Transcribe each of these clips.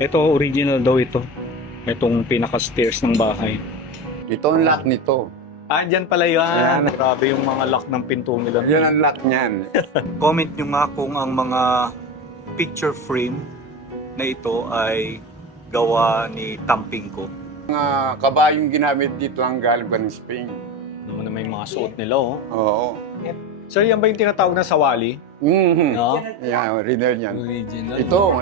Ito, original daw ito. Itong pinaka-stairs ng bahay. Ito ang lock nito. Ah, dyan pala yan. Ayan. Grabe yung mga lock ng pinto nila. Yan ang lock niyan. Comment nyo nga kung ang mga picture frame na ito ay gawa ni Tamping ko. Mga kabayong ginamit dito ang galing pa ng Spain. Naman na may mga suot nila, oh. Oo. So, yan ba yung tinatawag na sawali? Mm-hmm. No? Yan, original yan. Original. Ito,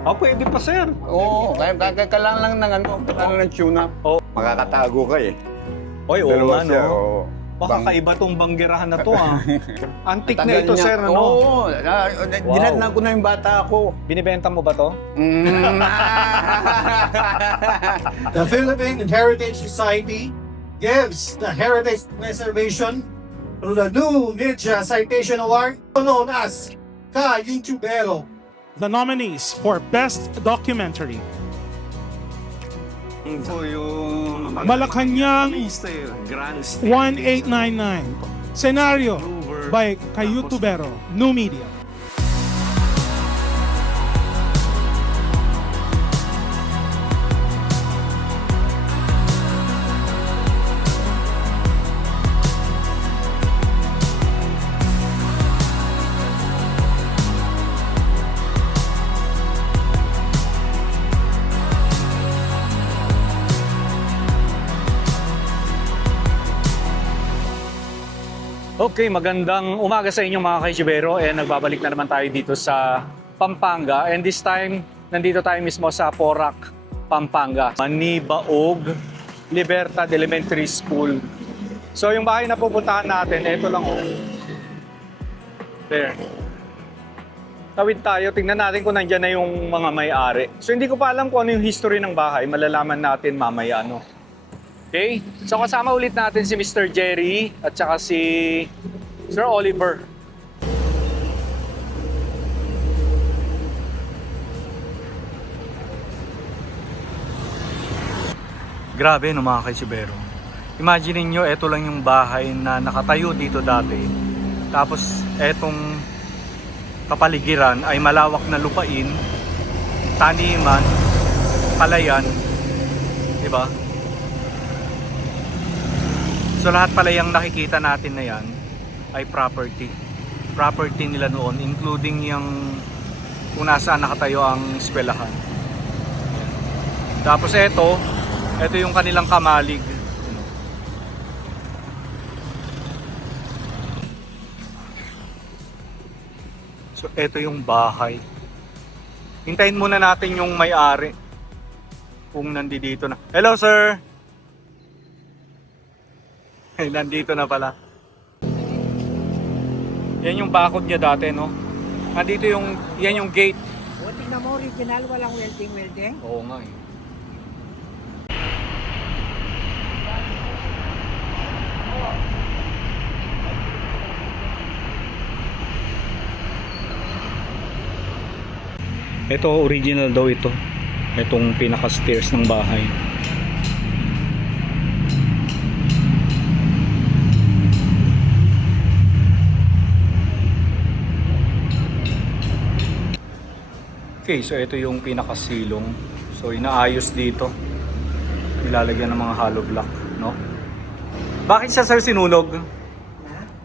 Ah, pwede pa, sir. oo, kailangan lang ng ano, kailangan ng tune-up. Oo. Makakatago ka eh. Oy, oo Dalawa nga, siya, no? oo. Baka kaiba tong banggerahan na to, ah. Antique na Tagal ito, niya. sir, ano? Oo, dinatnan ko na yung bata ko. Binibenta mo ba to? The Philippine Heritage Society gives the Heritage Preservation through the new Ninja Citation Award known as Ka-YouTubero. The nominees for Best Documentary: Ito yung... Malacanang Grand 1899. Scenario by Ka-YouTubero, New Media. Okay, magandang umaga sa inyo mga kaitsibero. Nagbabalik na naman tayo dito sa Pampanga. And this time, nandito tayo mismo sa Porac, Pampanga. Manibaog Libertad Elementary School. So yung bahay na pupuntahan natin, ito lang. There. Tawid tayo, tingnan natin kung nandyan na yung mga may-ari. So hindi ko pa alam kung ano yung history ng bahay. Malalaman natin mamaya, no? Okay? So kasama ulit natin si Mr. Jerry at saka si Sir Oliver. Grabe no mga kaitsibero. Imagine niyo ito lang yung bahay na nakatayo dito dati. Tapos etong kapaligiran ay malawak na lupain, taniman, palayan, di ba? So lahat pala yung nakikita natin na yan ay property. Property nila noon, including yung kung nasaan nakatayo ang eskwelahan. Tapos ito yung kanilang kamalig. So ito yung bahay. Hintayin muna natin yung may-ari kung nandito na. Hello sir! Nandito na pala. Yan yung bakod niya dati, no? Nandito yung, yan yung gate. O, tingnan mo, original, walang welding. Oo nga eh. Ito, original daw ito. Itong pinaka-stairs ng bahay. Okay, so ito yung pinakasilong. So inaayos dito. Nilalagyan ng mga hollow block, no? Bakit siya sir sinunog? Na?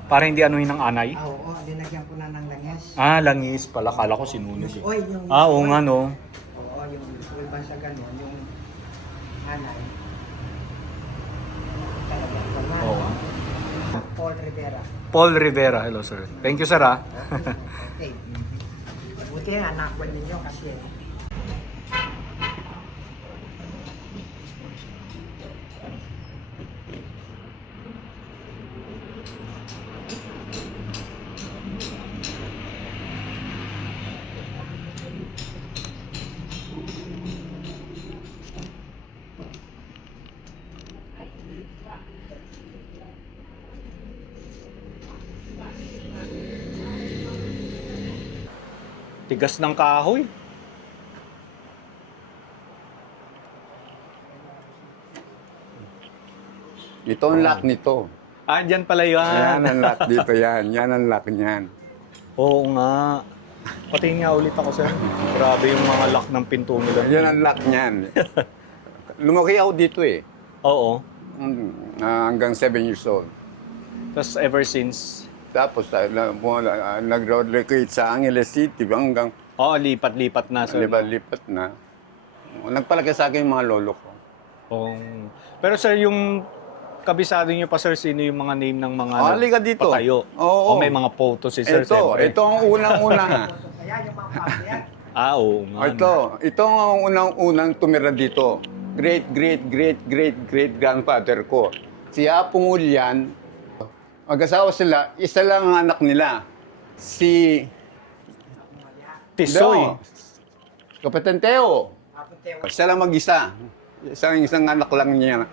Para hindi anuhin ng anay? Oo, dinagyan ko na ng langis. Ah, langis pala. Kala ko sinunog eh. Oy, yung... Ah, oo nga no. Oo, yung ulban sa gano'n, yung anay. Talaga, wala. Oo. Paul Rivera. Paul Rivera. Hello sir. Thank you sir ah. Okay. Buti nga, anak ko ninyo kasi. Tigas ng kahoy. Ito ang lock nito. Ah, dyan pala yan. Yan ang lock dito yan. Yan ang lock niyan. Oo nga. Patingin nga ulit ako, sir. Grabe yung mga lock ng pinto nila. Yan ang lock niyan. Lumaki ako dito eh. Oo. Hanggang 7 years old. Tapos ever since, Tapos nag-relocate sa Angeles City hanggang lipat-lipat na, sir. lipat na. Nagpalaki sa akin yung mga lolo ko. Oh. Pero sir, yung kabisado niyo pa, sir, sino yung mga name ng mga Halika dito. patayo? Oo. O may mga photo si sir, Ito siyempre. ang unang-una. Kaya yung mga pamilya. Oo nga. ito ang unang-unang tumira dito. Great grandfather ko. Si Apong Ulyan, mag-asawa sila, isa lang ang anak nila. Si Tisoy. Kapitan Teo. Siya lang mag-isa. Isang anak lang niya.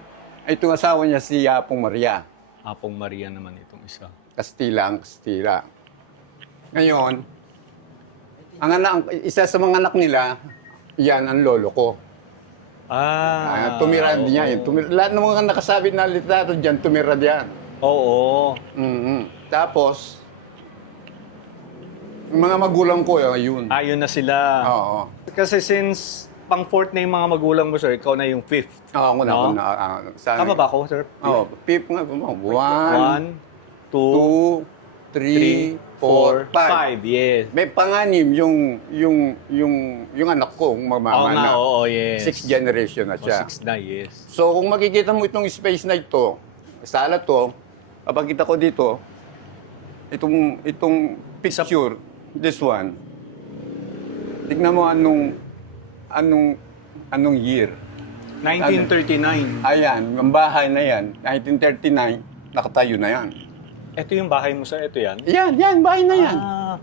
Itong asawa niya si Apong Maria. Apong Maria naman itong isa. Kastila. Ngayon, isa sa mga anak nila, yan ang lolo ko. Tumira oo. niya. Lahat ng mga nakasabit na litrato dyan, tumira diyan. Oo. Tapos, yung mga magulang ko, yun. Ayun na sila. Oo. Kasi since pang-fourth na yung mga magulang mo, sir, ikaw na yung fifth. Oo, No? Tama ba ako, sir? Oo, fifth nga. 1, 1, 2, 2, 3, 4, 5. 5. Yes. May panganim yung anak ko, Oo mamama nga, na. oo, yes. 6th generation na O, siya. 6 na, yes. So, kung makikita mo itong space na ito, sala to, kapag kita ko dito, itong picture, this one, tignan mo anong year. 1939. Ayan, ang bahay na yan, 1939, nakatayo na yan. Ito yung bahay mo, sir. Ito yan. Yan, bahay na yan. Ah,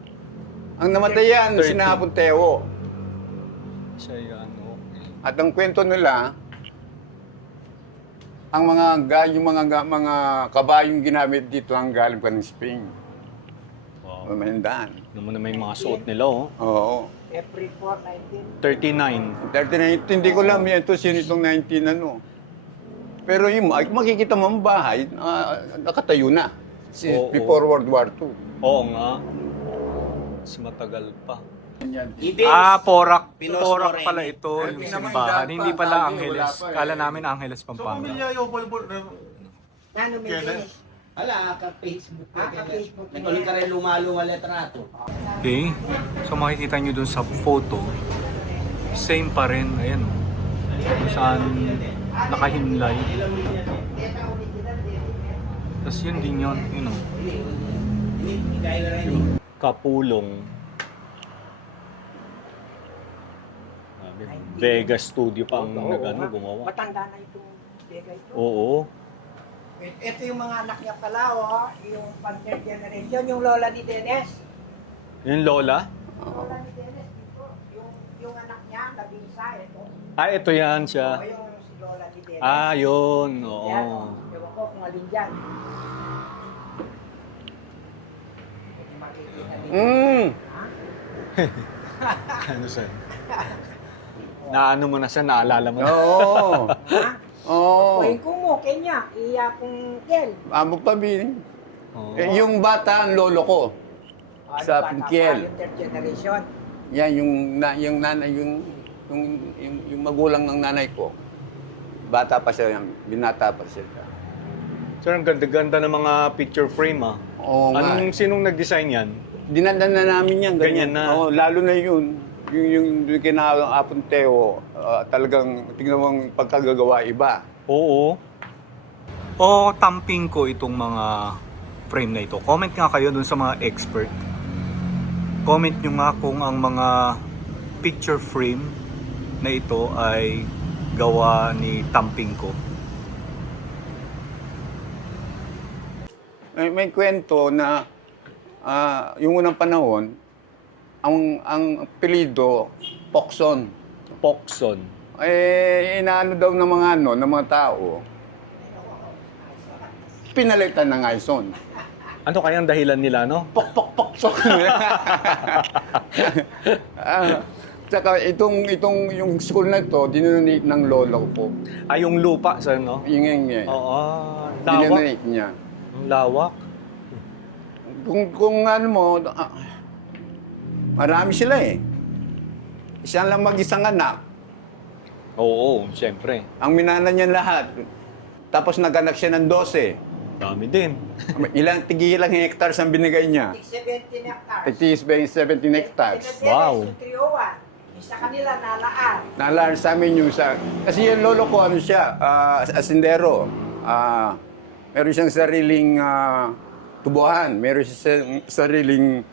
Ang namatay yan, 30. sinapon Teo. siya yan. Okay. At ang kwento nila, ang yung mga kabayong ginamit dito ang galing pa ng Spain. Wow. Mahandaan. Naman na may mga suot nila, oh. Oo. April 4, 39. 39, hindi ko alam yan ito, sino itong 19 ano. Pero yung makikita mo ang bahay, nakatayo na. Oo. Before World War II. Oo nga. Mas matagal pa. Ibig. Porak. Pinos Porak Moreno. pala ito, yung Ay, simbahan. pinamandaan Hindi pa, pala sabi, Angeles. wala pa eh. Kala namin Angeles, Pampanga. Ano may finish? Ala, ka-Facebook. Ka-Facebook. Natuloy ka rin lumalo letrato. Okay. So makikita nyo dun sa photo, same pa rin. Ayan. Kung saan nakahimlay. Tapos yun din yun. You know. Kapulong. Vega Studio pa ang gumawa. Matanda na itong Vega ito. Oo. Ito yung mga anak niya pala, oh. Yung third generation, yung lola ni Dennis. Yung lola? Lola ni Dennis, ito. Yung anak niya, nabinsa, ito. Ito yan O, siya. yung si lola ni Dennis. Yun. Yan, Oo. ewan ko kung alin dyan. Makikita dito. Ano sir? Naano mo na siya, naalala mo na. Oo. Ha? Oo. Kuhin ko mo, Kenya. Iya kong Kel. Amo pa bin. Oo. Yung bata, ang lolo ko. Ano Sa bata pa, Pinkiel. Yung third generation. Yan, yung nanay, yung magulang ng nanay ko. Bata pa siya, binata pa siya. Sir, ang ganda-ganda ng mga picture frame Oo nga. Sinong nag-design yan? Dinandan na namin yan. Ganyan na. Oo, lalo na yun. Yung kinapon Teo, talagang tingnan mo ang pagkagagawa iba. Oo. O tamping ko itong mga frame na ito. Comment nga kayo dun sa mga expert. Comment nyo nga kung ang mga picture frame na ito ay gawa ni tamping ko. May kwento na yung unang panahon, ang apelyido, Pocson. Pocson. Inaano daw ng mga tao, pinalitan ng Aison. Ano kayang dahilan nila, no? Pocson. Tsaka yung school na ito, dinonate ng lolo ko. Yung lupa, sir, no? Yung Oo. Lawak. dinonate niya. Ang lawak. Kung ano mo, Marami sila eh. Siya lang mag-isang anak. Oo, siyempre. Ang minana niya lahat. Tapos nag-anak siya ng 12. Dami din. Ilang hectares ang binigay niya? 17 hectares. It is 17 hectares. Wow. Sa kanila nalaan. Naalala sa amin yung sa... Kasi yung lolo ko, ano siya, asindero. Meron siyang sariling tubuhan. Meron siyang sariling,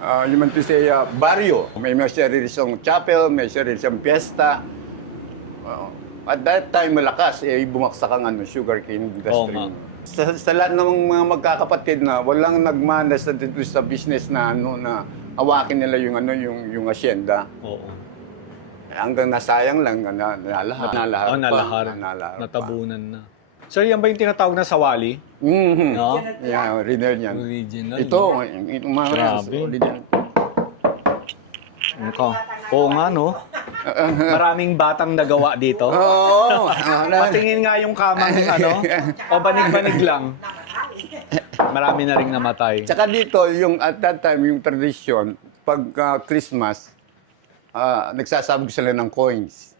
yung man to say, baryo. May sarili siyang chapel, may sarili siyang fiesta. At that time, malakas, bumaksak ang sugarcane industry. Oo nga. Sa lahat ng mga magkakapatid na walang nagmanas dito sa business na na awakin nila yung asyenda. Oo. Hanggang nasayang lang, nalahat. Oh, nalahar. Natabunan na. Sir, yan ba yung tinatawag na sawali? Mm-hmm. No? Yeah, original yan. Original. Ito, itong mga Grabe. original. Oo nga, no? Maraming batang nagawa dito. Oo. Patingin nga yung kamang o banig-banig lang. Marami na ring namatay. Tsaka dito, yung at that time, yung tradition, pag Christmas, nagsasabog sila ng coins.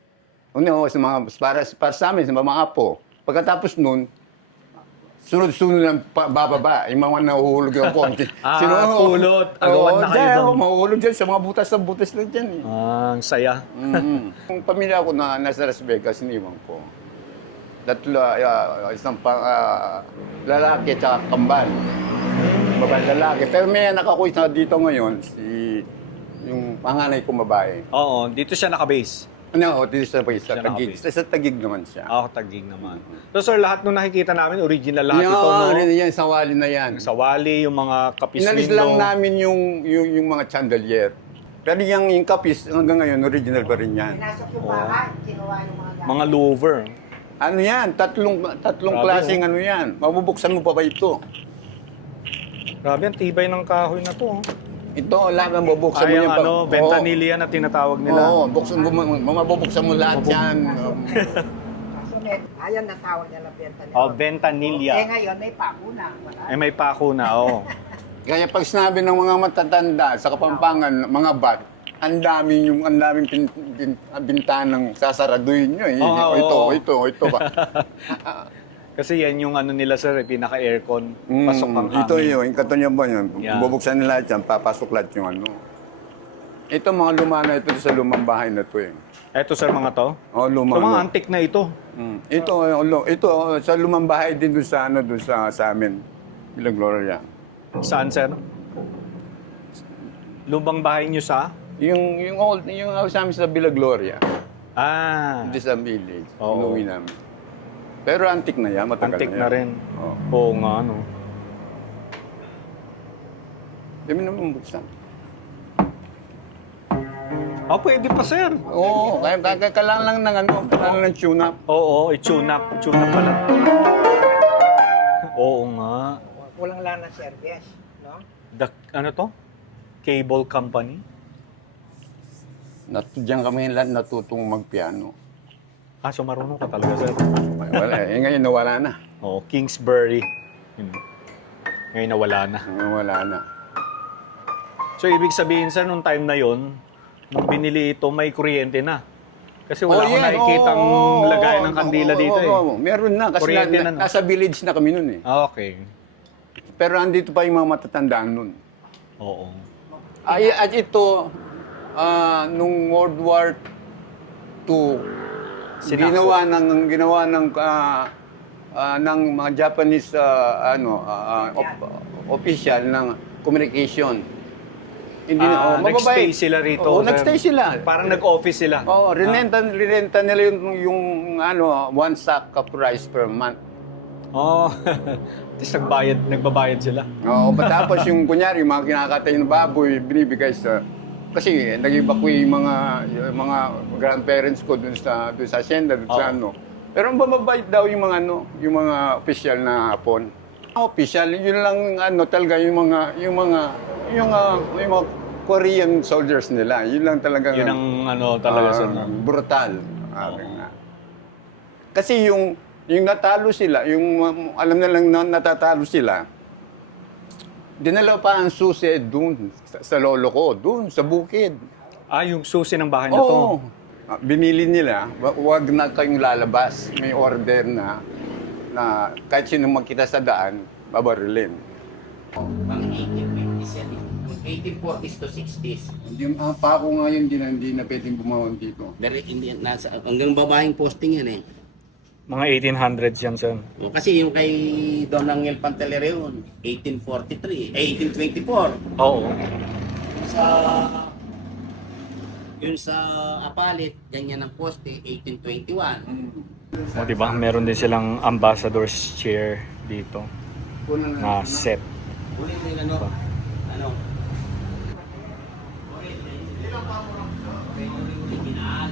Sa mga, para sa amin, sa mga apo. Pagkatapos nun, sunod-sunod ng bababa, yung mga nahuhulog yung konti. Pulot. Agawan na kayo doon. Mahuhulog dyan sa mga butas lang dyan. Eh. Ang saya. Yung pamilya ko na nasa Las Vegas, iniwan ko. Tatlo, isang lalaki at kambal. Babae lalaki. Pero may anak ako isa dito ngayon, yung panganay kong babae. Oo, dito siya nakabase. Dito sa Tagig. Sa Tagig naman siya. Ako, Tagig naman. So sir, lahat nung nakikita namin, original lahat ito, no? Yan, sawali na yan. Sa wali, yung mga kapis Inalis window. lang namin yung mga chandelier. Pero yung kapis, hanggang ngayon, original pa rin yan. Pinasok yung bahay, kinuha yung mga gamit. Mga louver. Ano yan? Tatlong Grabe, klaseng ano yan. Mabubuksan mo pa ba ito? Grabe, ang tibay ng kahoy na to. Oh. Ito, lahat ng bubuksan mo Ay, yan. ang ventanilla na tinatawag nila. Oo, mabubuksan mo lahat yan. Kaso ayan ang tawag nila benta nila. Oh, ventanilla. Ngayon may pako na. Wala. Ay, may pako na, oo. Kaya pag sinabi ng mga matatanda sa Kapampangan, mga bat, ang daming bintanang sasaraduhin nyo. Ito ba? Kasi yan yung nila sir, pinaka-aircon. Pasok ang hangin. Ito yung katunya ba yun? Yan. Bubuksan nila yan, papasok lahat yung Ito mga luma na ito sa lumang bahay na to eh. Eto sir, mga to? Oh, luma. So, mga antik na ito. Ito sa lumang bahay din doon sa amin. Villa Gloria. Saan sir? Lumang bahay nyo sa? Yung sa amin sa Villa Gloria. Hindi sa village. Oo. Inuwi namin. Pero antik na yan, matagal Antik na na rin. Oo. Oo nga, no? Dami naman buksan. Pwede pa, sir. Oo, kailangan lang ng tune-up. Oo, i-tune up. Tune up pala. Oo nga. Kulang lang ng service. No? Ano to? Cable company? Diyan kami lahat natutong magpiano. So marunong ka talaga, sir. Wala, ngayon nawala na. Oo, Kingsbury. Yun. Ngayon nawala na. Nawala na. So, ibig sabihin, sir, nung time na yon, nung binili ito, may kuryente na. Kasi wala akong nakikitang lagayan ng kandila dito eh. Meron na, kasi Kuryente na, no? nasa village na kami nun eh. Okay. Pero andito pa yung mga matatandaan nun. Oo. At ito, nung World War II, ginawa ng mga Japanese official ng communication. Nag-stay sila rito. Oo, sir. nag-stay sila. Parang nag-office sila. Oo, rinenta nila yung one sack of rice per month. Oo. Tapos nagbabayad sila. Oo, tapos yung kunyari, yung mga kinakatay ng baboy, binibigay sa... Kasi nag-evacuate yung mga grandparents ko dun sa hacienda, dun sa Pero ang bababait daw yung mga official na Hapon. Official, yun lang talaga yung mga Korean soldiers nila. Yun lang talaga. Yun ang talaga sa brutal. Kasi yung natalo sila, alam na lang na natatalo sila, dinala pa ang susi doon sa lolo ko, doon sa bukid. Yung susi ng bahay na to. Oo. Binili nila, wag na kayong lalabas. May order na kahit sino magkita sa daan, babarilin. Mga 1850s yan eh. 1840s to 60s. Pa ako ngayon, hindi na pwedeng bumawang dito. Hanggang babaeng posting yan eh. Mga 1800s yan, sir. O, kasi yung kay Don Angel Pantaleon, 1843, 1824. Oo. Yun sa Apalit, ganyan ang poste, 1821. O, diba? Meron din silang ambassador's chair dito na set. Ulit mo yung ano? Original.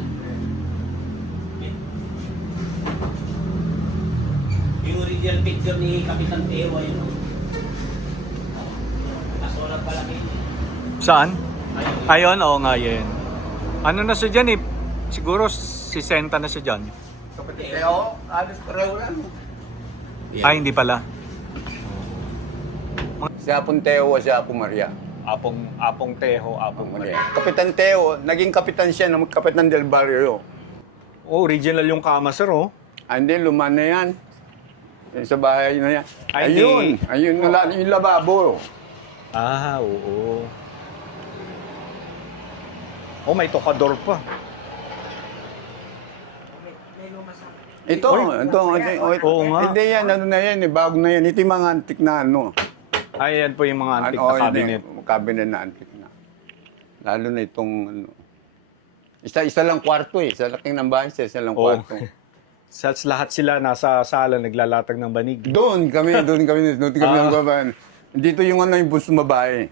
Yung original picture ni Kapitan Teo, ayun. Nasulat pala kayo. Saan? Ayun, oo nga yun. Ano na siya dyan eh? Siguro 60 na siya dyan. Kaya alas pareho lang. Ay, hindi pala. Si Apong Teo, si Apong Maria. Apong Teho, Apong Maria. Kapitan Teo, naging kapitan siya ng Kapitan del Barrio. Oh, original yung kama, sir, oh. Hindi, luma na yan. Yung sa bahay na yan. Ay, Ayun, yung lababo. Oo. Oh, may tokador pa. May lumasan. Ito. Oo nga. Hindi yan, ano na yan, bago na yan. Ito yung mga antik na ano. Ay, yan po yung mga antique na cabinet. Cabinet na antik na. Lalo na itong, ano. Isa lang kwarto eh. Sa laking ng bahay, isa lang Oo. kwarto. Lahat sila nasa sala naglalatag ng banig. Doon kami nagbaban. Dito yung ano yung bus babae.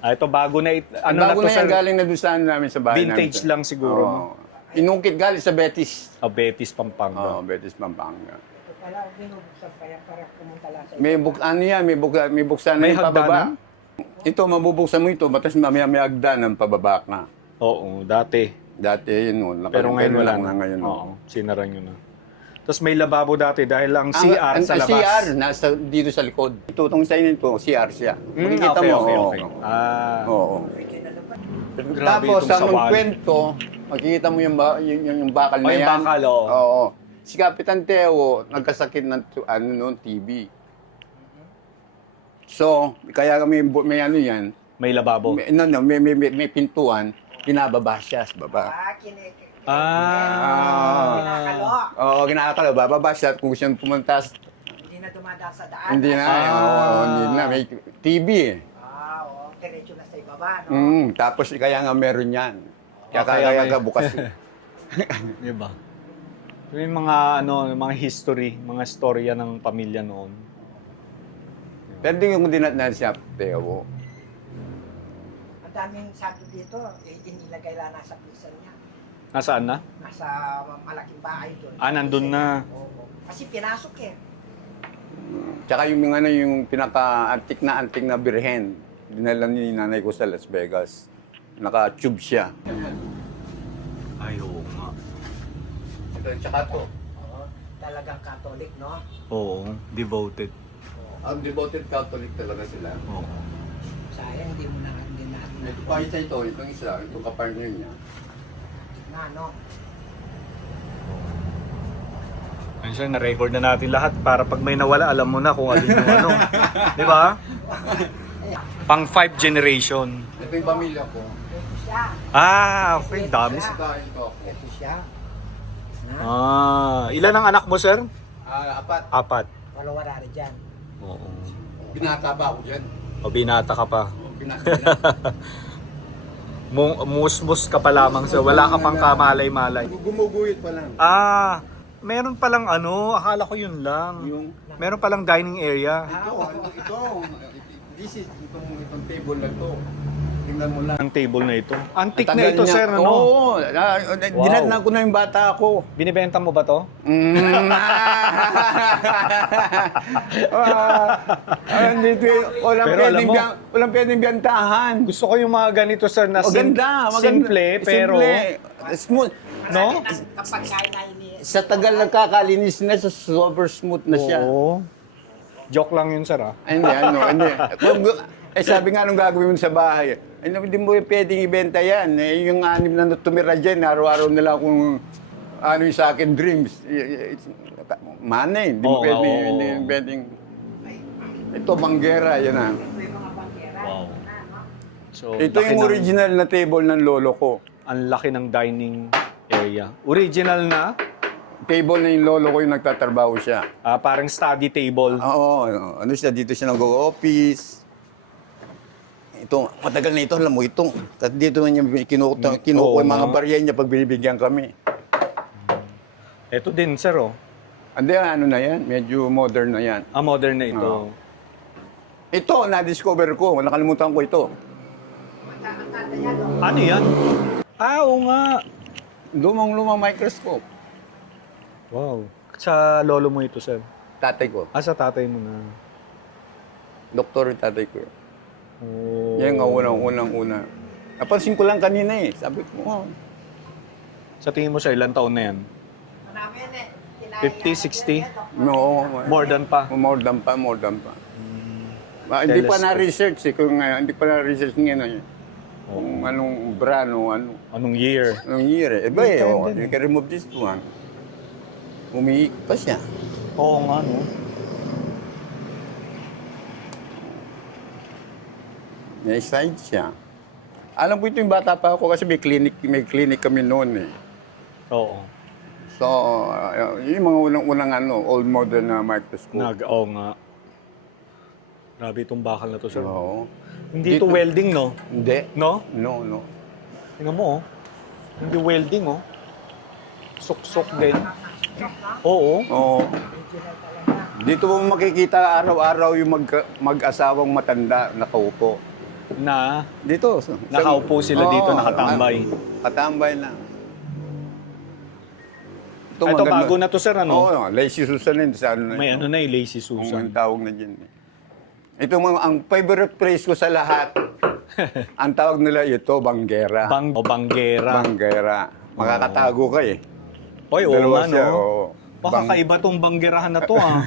Ito bago na Ano bago na yan, galing na doon saan namin sa bahay Vintage namin. lang siguro, no? Inungkit galing sa Betis. Betis, Pampanga. Betis, Pampanga. Ito pala, binubuksan pa yan para pumunta lang sa May buksan na May yung pababa. hagdanan? Ito, mabubuksan mo ito, batas mamaya may hagdan ng pababa ka. Oo, dati. Dati yun noon. Pero ngayon wala na. Ngayon, Oo, sinara nyo na. Tapos may lababo dati dahil ang CR sa labas. CR, dito sa likod. Itutong sa inyo ito, CR siya. Makikita mo. Okay. Oo. Grabe Tapos, itong sa sawal. kwento, makikita mo yung bakal na yung yan. bakal, oo. Oo. Si Kapitan Teo, nagkasakit ng TB. So, kaya may ano yan, May lababo. may pintuan, pinababa siya sa baba. Kinakalok. Oo, ginakakalo. Bababa siya at kung siyang pumunta, Hindi na dumadaan sa daan. hindi na. Hindi na. May TV eh. Diretso na sa ibaba, no? Tapos kaya nga meron yan. Kaya kaya bukas. Diba? May mga mga history, mga storya ng pamilya noon. Pero di yung dinatnan siya, Teo. Ang daming santo dito, inilagay lang nasa prison niya. Nasaan na? Nasa malaking bahay doon. Nandun na. Oo. Kasi pinasok eh. Tsaka yung mga yung pinaka-antik na birhen. Dinala ni nanay ko sa Las Vegas. Naka-tube siya. Ay, oo nga. Ito, tsaka to. Oo. Talagang Catholic, no? Oo, devoted. Ang devoted Catholic talaga sila. Oo. Sayang, hindi mo na Ito pa isa ito, itong isa, itong kapartner niya. na, no? Ayun siya, na-record na natin lahat para pag may nawala, alam mo na kung alin yung ano. Di ba? Pang 5 generation. Ito yung pamilya ko. Ito siya. Okay, dami. Ito siya. Ilan ang anak mo, sir? Apat. 4. Wala wala rin dyan. Oo. Binata pa ako dyan. O binata ka pa. Binata. Musmus ka pa lamang, sir. Wala ka pang kamalay-malay. Gumuguhit pa lang. Meron palang akala ko yun lang. Meron palang dining area. Itong table na to. Tingnan mo lang. Ang table na ito. Antique Ang na tagal ito, niya. sir. Ano? Oo. Dinatnan ko na yung bata ako. Binibenta mo ba to? Dito, Pero alam mo, walang pwedeng biyantahan. gusto ko yung mga ganito, sir, na Maganda. simple, pero... Smooth. No? Kapag kaya na ini. Sa tagal nagkakalinis na, super smooth na siya. Oo. Joke lang yun, sir, ah. Ay, hindi. Sabi nga nung gagawin mo sa bahay, hindi mo pwedeng ibenta yan. Yung 6 na tumira dyan, araw-araw nila kung ano yung sa akin dreams. It's money. Hindi mo Oo, pwedeng, oo. hindi pwedeng. Ito, banggera, yan na. Ito yung mga banggera. Wow. Yan na, no? So, Ito laki yung ng- original na table ng lolo ko. Ang laki ng dining area. Original na, Table na yung lolo ko yung nagtatrabaho siya. parang study table. Oo, ano siya, dito siya nag-office. Ito, matagal na ito, alam mo ito. At dito niya kinukuha Oo, yung mga nga. barya niya pag binibigyan kami. Ito din, sir, oh. Hindi, ano na yan, medyo modern na yan. Modern na ito. Oo. Ito, na-discover ko, nakalimutan ko ito. Ang tata niya, no? Ano yan? Oo nga. Lumang microscope. Wow. Sa lolo mo ito, sir? Tatay ko, Sa tatay mo na. doktor yung tatay ko. Oh. Yan ang unang-una. Napansin ko lang kanina eh. Sabi ko, oh, Sa tingin mo, sir, ilang taon na yan? Marami yan eh. 50, 60? no. More than pa? More than pa. Hindi pa Telescope. na-research eh. Hindi pa na-research ngayon eh. Kung anong brand o Anong year? anong year eh. Iba eh, you can remove this one. Umiikot pa siya. Oo nga, no? May side siya. Alam ko ito yung bata pa ako kasi may clinic kami noon eh. Oo. So, yung mga unang old modern na microscope. Oo nga. Grabe itong bakal na to, sir. Oo. Hindi ito Dito- welding, no? Hindi. No? No. Tingnan mo, oh. Hindi welding, oh. Sok-sok din. Oo. Oo. Dito mo makikita araw-araw yung mag-asawang matanda nakaupo. Na Dito. nakaupo sila dito, nakatambay. Katambay lang. Ito maganda. bago na to, sir, ano? Oo, lazy Susan yun. Sa ano na May ito. ano na, lazy Kung Susan. ang tawag na dyan. Ito ang favorite phrase ko sa lahat. Ang tawag nila ito, banggera. Banggera. Banggera. Makakatago ka eh. Oy, oo Dalawa nga, siya, no? oo. Baka kaiba tong banggerahan na to, ah.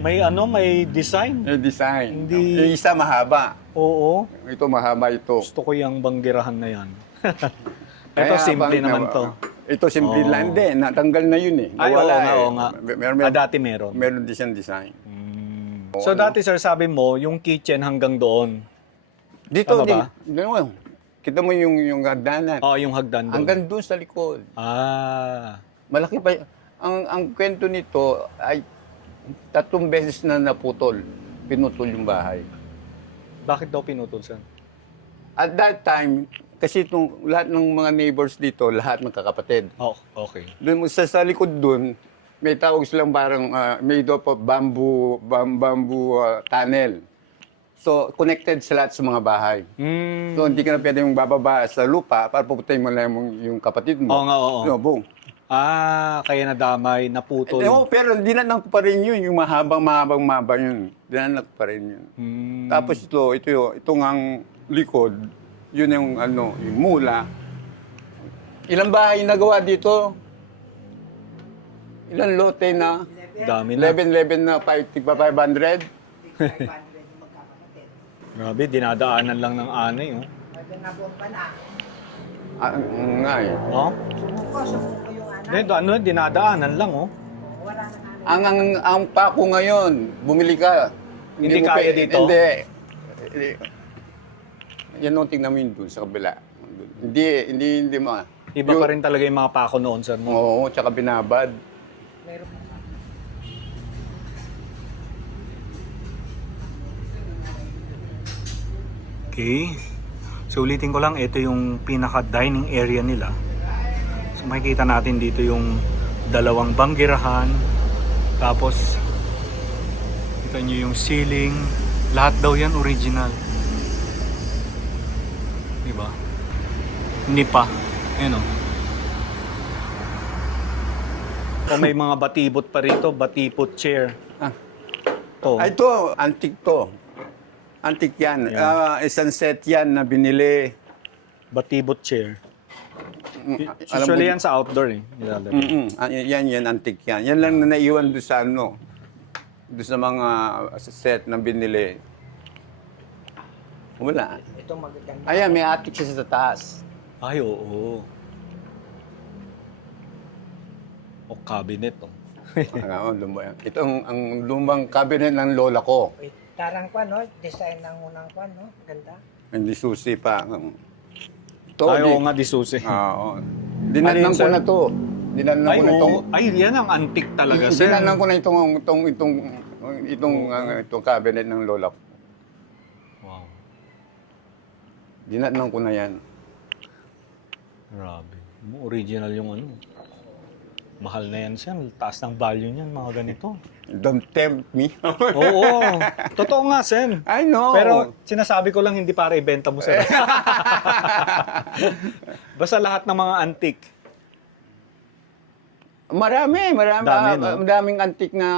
May design. May design. Hindi- Yung isa mahaba. Oo. Ito mahaba ito. Gusto ko yung banggerahan na yan. Ito, Kaya simple pag- naman to. Ito simple Oo. lang din. Natanggal na yun eh. Ay, oo Nawala nga, eh. oo nga. Dati meron. Meron din siyang design. So, dati, sir, sabi mo, yung kitchen hanggang doon. Dito, Tama ba? Kita mo yung hagdanan. Oo, yung hagdan doon. Hanggang doon sa likod. Ah. Malaki pa. Ang kwento nito ay 3 beses na naputol. Pinutol yung bahay. Bakit daw pinutol, sir? At that time, kasi lahat ng mga neighbors dito, lahat magkakapatid. Oh, okay. Doon sa likod doon, may tawag silang parang made of bamboo tunnel. So, connected sa lahat sa mga bahay. Mm. So, hindi ka na pwedeng bababa sa lupa para puputay mo lang yung kapatid mo. Oo nga, oo. No, boom. Kaya nadamay, naputol. Pero dinanak ko pa rin yun, yung mahabang yun. Dinanak ko pa rin yun. Mm. Tapos ito ang likod, yun yung yung mula. Ilang bahay nagawa dito? Ilang lote na? Dami na. 11 na 500? 500 yung magkakapatid. Grabe, dinadaanan lang ng anay, oh. Pwede na buong pa na. Nga eh. No? Sumuko yung anak. Ano, dinadaanan lang, oh. Wala na nanay. Ang pako ngayon, bumili ka. Hindi mo kaya pwede- dito? Hindi. Yan ang tingnan mo yun dun sa kabila. Hindi mga. Iba pa rin talaga yung mga pako noon, sir. No? Oo, tsaka binabad. Meron Okay. So ulitin ko lang, ito yung pinaka-dining area nila. So makikita natin dito yung dalawang banggirahan. Tapos, kita nyo yung ceiling. Lahat daw yan original. Diba? Hindi pa. Ayan o. O may mga batibot pa rito, batipot chair. Ah. To. Ito, antique to. Antique yan. Yeah. Isang set yan na binili. Batibot chair. Alam Usually mo- yan sa outdoor eh. Nilalagay. Yan, antique yan. Yan lang na naiwan doon sa doon sa mga set na binili. Wala. Ito magaganda. Ayan, may attic siya sa taas. Ay, oo. O cabinet, oh. Ito ang lumang cabinet ng lola ko. Wait, tarang pa, no? Design ng unang pa, no? Ganda. Hindi susi pa. Ito, Ay, oo nga, di susi. Oo. Dinanang Ano yun, ko sir? na to. Dinanang Ay, ko na itong... oo. Ay, yan ang antique talaga, sir. Dinanang ko na itong cabinet ng lola ko. Wow. Dinanang ko na yan. Grabe. Original yung ano. Mahal na yan, sir. Taas ng value niyan, mga ganito. Don't tempt me. Oo. Totoo nga, sir. I know. Pero sinasabi ko lang hindi para ibenta mo, sir. Basta lahat ng mga antique. Dami, Dami, no? Madaming antik na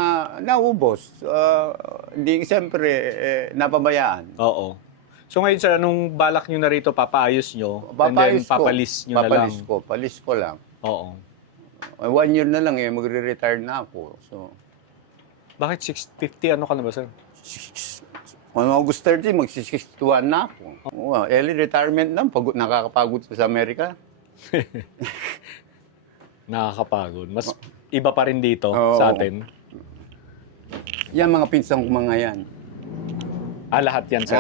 naubos. Hindi, siyempre, napabayaan. Oo. So ngayon, sir, anong balak nyo na rito, papaayos nyo? And then papalis nyo na lang? Papalis ko lang. Oo. 1 year na lang magre-retire na ako. So, Bakit 650? Ano ka na ba, sir? on August 30, mag-61 na ako. Early retirement na, nakakapagod sa Amerika. Nakakapagod. Mas iba pa rin dito Oo. sa atin. Yan mga pinsang ko mga yan. Lahat yan, sir.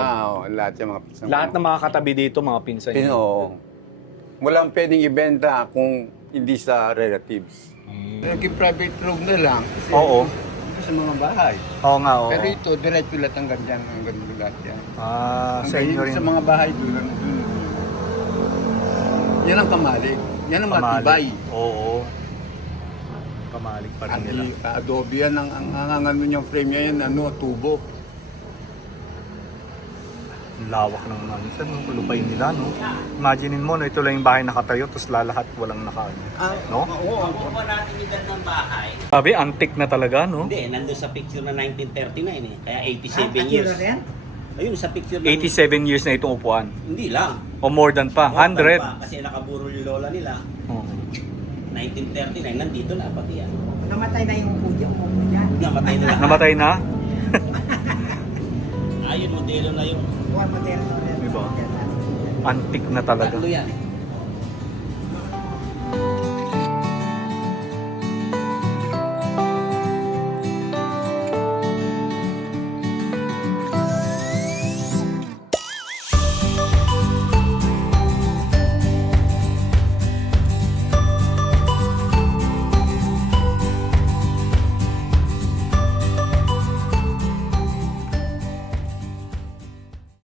Lahat yung mga pinsang Lahat ng mga katabi dito, mga pinsan nyo. Oo. Walang pwedeng ibenta kung hindi sa relatives. Nag-private room na lang. Kasi Oo. dito sa mga bahay. Oo nga, oo. Pero ito, diretso lahat hanggang dyan, hanggang lahat yan. Sa inyo rin. Sa mga bahay doon. Yan ang kamalig. Yan ang matibay. Oo. Kamalig pa rin nila. Adobe yan, ang ano niyang frame niya yan, tubo. Lawak ng mansan, no? Lupay nila, no? Imaginein mo, no? Ito lang yung bahay nakatayo, tapos lalahat walang naka... No? Oo, kung natin yung ng bahay. Sabi, antique na talaga, no? Hindi, nandun sa picture na 1939 eh. Kaya 87 At years. yun rin? Ayun, sa picture na... 87 years na itong upuan. Hindi lang. O more than pa, 100. Pa, kasi nakaburol yung lola nila. Oo. 1939, nandito na pati yan. Namatay na yung upo dyan. Namatay na. Namatay na? Ayun, modelo na yun. Buwan modelo. Diba? Antique na talaga. Tatlo yan.